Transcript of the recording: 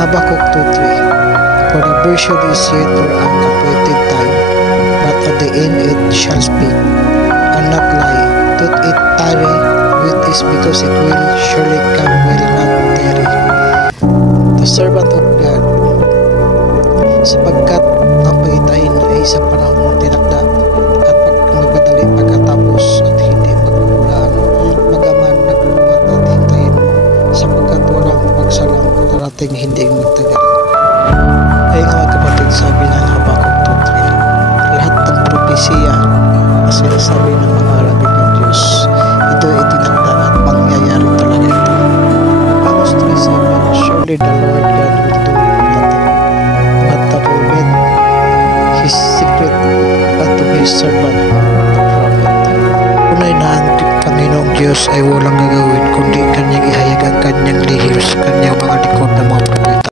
Habakkuk 2:3. For the version is yet or an appointed time, but at the end it shall speak, and not lie. Though it tarry, it is because it will surely come, will not tarry. The servant of God, sapagkat ang pagitain ay sa panahong tinakda at magmadali pagkatapos at hindi magkukulaan. Magaman nagluluwat at hintayin mo, sapagkat walang pagsalang darating hindi magtagal. Ay nga mga kapatid, sabi ng Habakkuk 2:3, lahat ng propesiya na sinasabi ng mga alagad ng Diyos, ito ay tinakda at pangyayari talaga ito. Amos 3:7, surely the Lord God will do nothing but to reveal His secret unto His servant the prophet. Tunay na ang Panginoong Diyos ay walang gagawin kundi kanyang ihayag ang kanyang lihim sa kanyang